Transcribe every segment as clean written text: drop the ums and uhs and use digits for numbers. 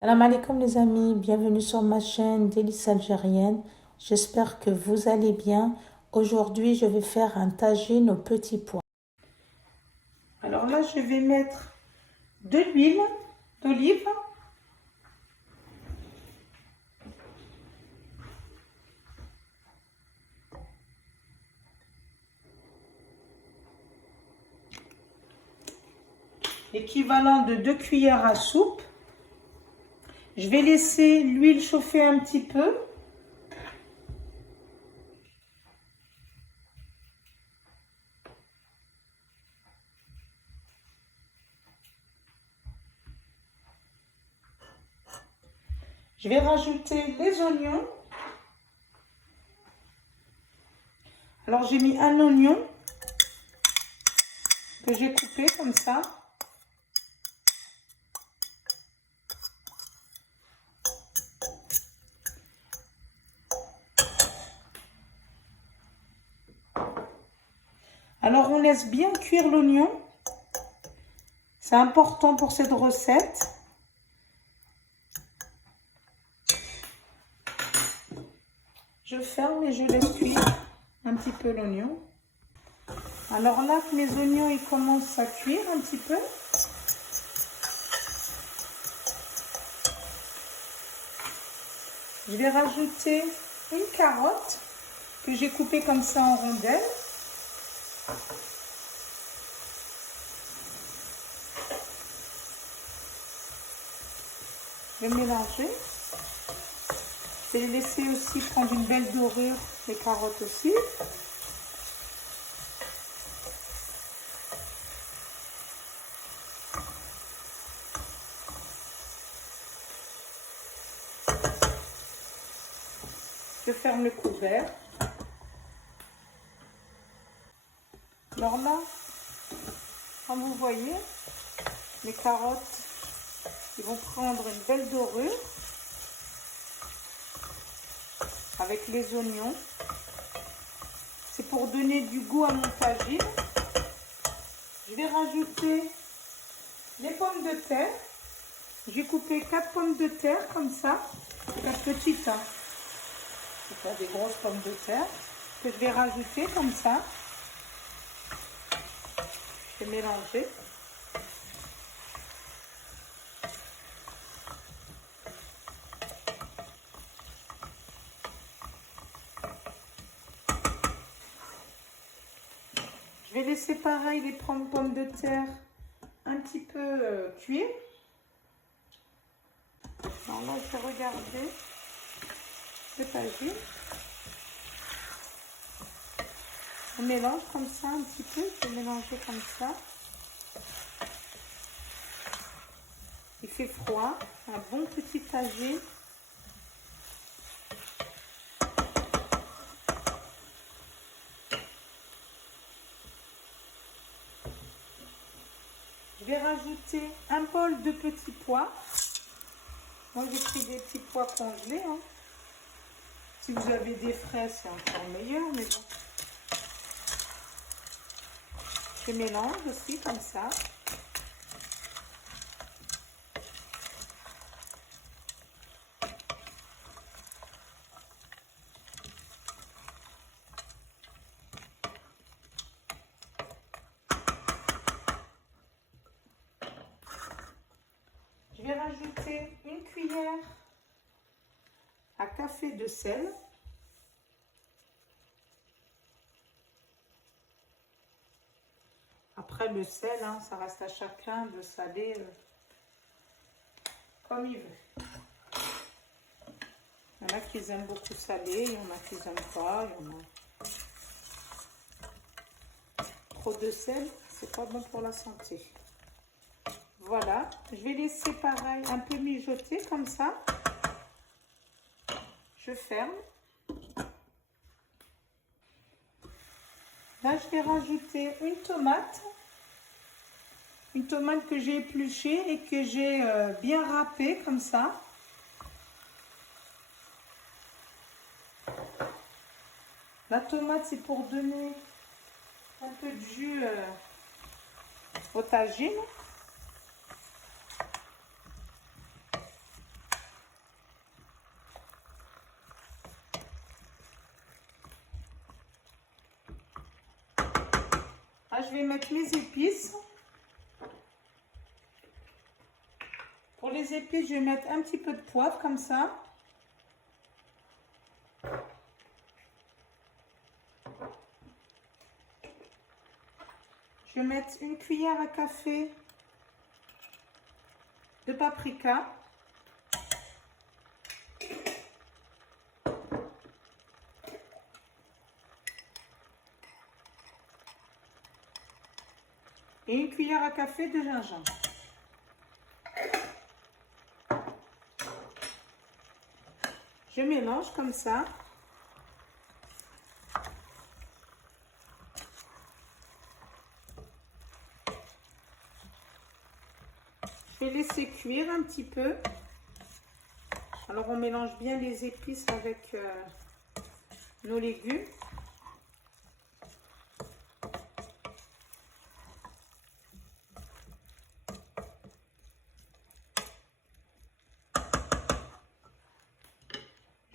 Salam alaikum les amis, bienvenue sur ma chaîne Délices Algériennes. J'espère que vous allez bien. Aujourd'hui, je vais faire un tagine aux petits pois. Alors là, je vais mettre de l'huile d'olive. L'équivalent de 2 cuillères à soupe. Je vais laisser l'huile chauffer un petit peu. Je vais rajouter les oignons. Alors j'ai mis un oignon que j'ai coupé comme ça. Alors on laisse bien cuire l'oignon. C'est important pour cette recette. Je ferme et je laisse cuire un petit peu l'oignon. Alors là que mes oignons ils commencent à cuire un petit peu, je vais rajouter une carotte que j'ai coupée comme ça en rondelles. Je vais mélanger. Je vais les laisser aussi prendre une belle dorure, les carottes aussi. Je ferme le couvert. Alors là, comme vous voyez, les carottes, ils vont prendre une belle dorure avec les oignons. C'est pour donner du goût à mon tagine. Je vais rajouter les pommes de terre. J'ai coupé 4 pommes de terre comme ça, 4 petites. C'est pas des grosses pommes de terre que je vais rajouter comme ça. Je vais mélanger. Je vais laisser pareil les pommes de terre un petit peu cuire. Alors là, je vais regarder le tagine. On mélange comme ça un petit peu. Je vais mélanger comme ça. Il fait froid. Un bon petit tagine. Je vais rajouter un bol de petits pois. Moi, j'ai pris des petits pois congelés. Hein. Si vous avez des frais, c'est encore meilleur, mais bon. Je mélange aussi comme ça. Je vais rajouter une cuillère à café de sel. Après le sel, hein, ça reste à chacun de saler comme il veut. Il y en a qui aiment beaucoup salé, il y en a qui n'aiment pas, il y en a trop de sel, c'est pas bon pour la santé. Voilà, je vais laisser pareil un peu mijoter comme ça. Je ferme. Là, je vais rajouter une tomate. Une tomate que j'ai épluchée et que j'ai bien râpée comme ça. La tomate, c'est pour donner un peu de jus au tagine. Là, je vais mettre mes épices. Pour les épices, je vais mettre un petit peu de poivre comme ça. Je vais mettre une cuillère à café de paprika. Et une cuillère à café de gingembre. Je mélange comme ça. Je vais laisser cuire un petit peu. Alors on mélange bien les épices avec nos légumes.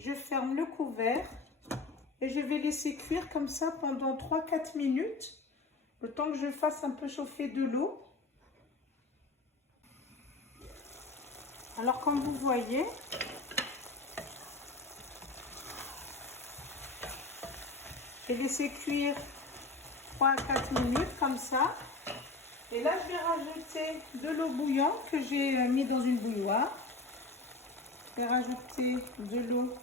Je ferme le couvert et je vais laisser cuire comme ça pendant 3-4 minutes, le temps que je fasse un peu chauffer de l'eau. Alors comme vous voyez, je vais laisser cuire 3 à 4 minutes comme ça. Et là, je vais rajouter de l'eau bouillante que j'ai mis dans une bouilloire. Je vais rajouter de l'eau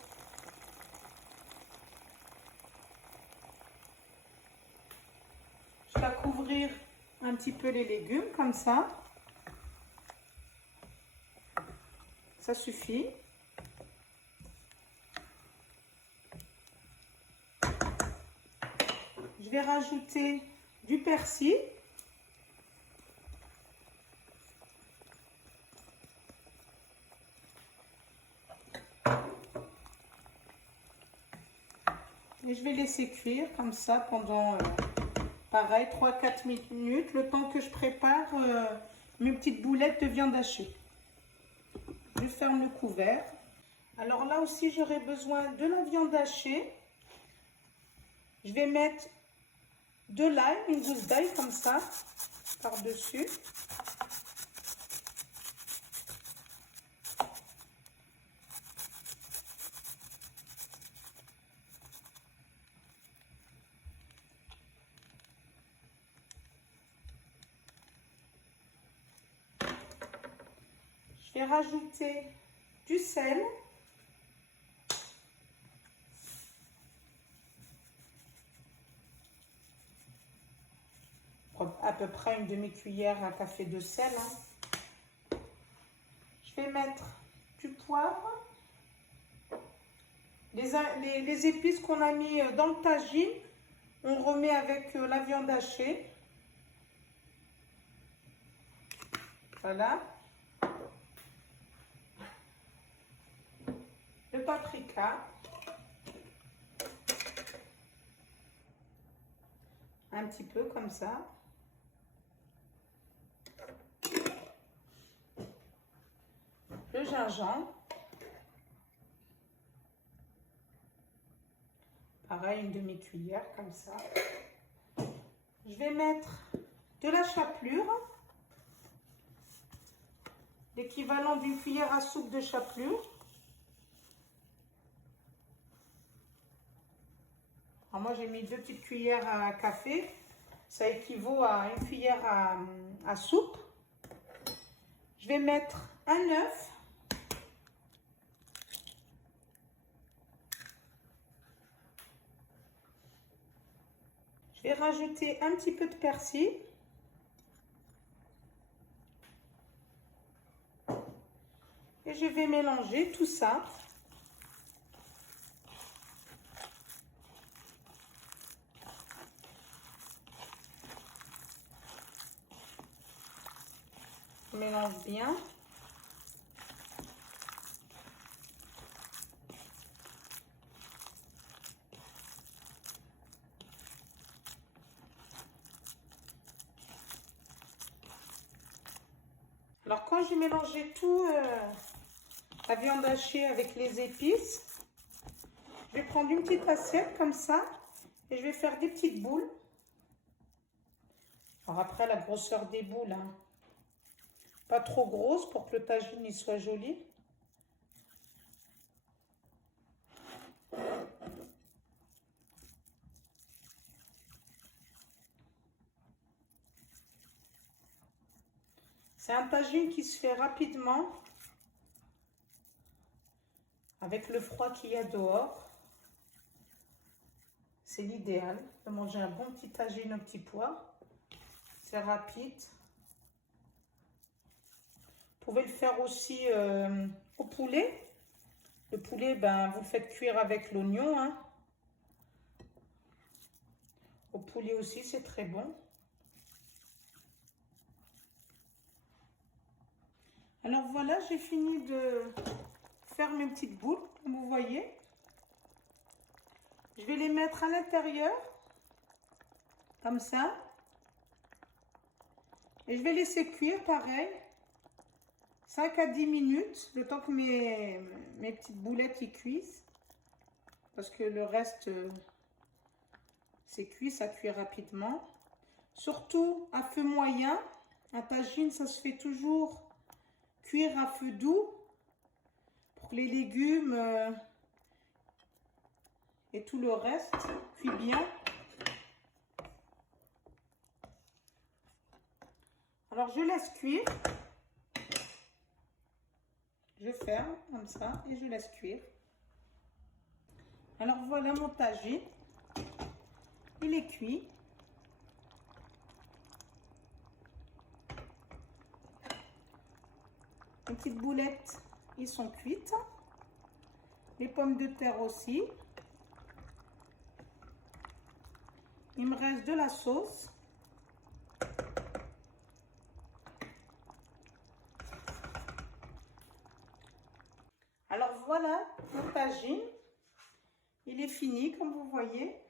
jusqu'à couvrir un petit peu les légumes comme ça. Ça suffit. Je vais rajouter du persil. Et je vais laisser cuire comme ça pendant, pareil, 3-4 minutes, le temps que je prépare mes petites boulettes de viande hachée. Je ferme le couvert. Alors là aussi, j'aurai besoin de la viande hachée. Je vais mettre de l'ail, une gousse d'ail comme ça, par-dessus. Je vais rajouter du sel. À peu près une demi-cuillère à café de sel. Je vais mettre du poivre. Les épices qu'on a mis dans le tagine, on remet avec la viande hachée. Voilà. Le paprika. Un petit peu comme ça. Le gingembre. Pareil, une demi-cuillère comme ça. Je vais mettre de la chapelure. L'équivalent d'une cuillère à soupe de chapelure. Alors moi j'ai mis 2 petites cuillères à café. Ça équivaut à une cuillère à soupe. Je vais mettre un œuf. Je vais rajouter un petit peu de persil. Et je vais mélanger tout ça. Je mélange bien. Alors quand j'ai mélangé tout, la viande hachée avec les épices, je vais prendre une petite assiette comme ça et je vais faire des petites boules. Alors après, la grosseur des boules, hein. Pas trop grosse pour que le tagine il soit joli. C'est un tagine qui se fait rapidement avec le froid qu'il y a dehors. C'est l'idéal de manger un bon petit tagine au petit pois. C'est rapide. Vous pouvez le faire aussi au poulet. Le poulet, ben, vous le faites cuire avec l'oignon, hein. Au poulet aussi, c'est très bon. Alors voilà, j'ai fini de faire mes petites boules, comme vous voyez. Je vais les mettre à l'intérieur, comme ça. Et je vais laisser cuire pareil, 5 à 10 minutes, le temps que mes petites boulettes y cuisent. Parce que le reste, c'est cuit, ça cuit rapidement. Surtout à feu moyen. Un tagine, ça se fait toujours cuire à feu doux pour que les légumes et tout le reste cuit bien. Alors je laisse cuire. Je ferme comme ça et je laisse cuire. Alors voilà mon tagine. Il est cuit. Les petites boulettes, ils sont cuites. Les pommes de terre aussi. Il me reste de la sauce. Alors voilà mon tagine. Il est fini comme vous voyez.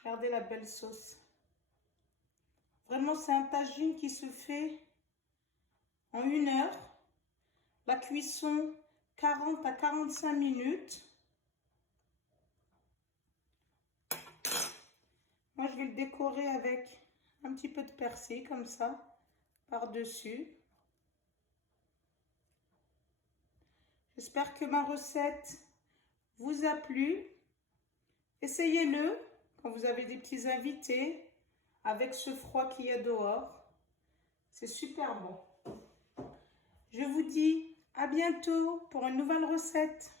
Regardez la belle sauce. Vraiment, c'est un tagine qui se fait en 1 heure. La cuisson, 40 à 45 minutes. Moi, je vais le décorer avec un petit peu de persil, comme ça, par-dessus. J'espère que ma recette vous a plu. Essayez-le quand vous avez des petits invités, avec ce froid qu'il y a dehors. C'est super bon. Je vous dis à bientôt pour une nouvelle recette.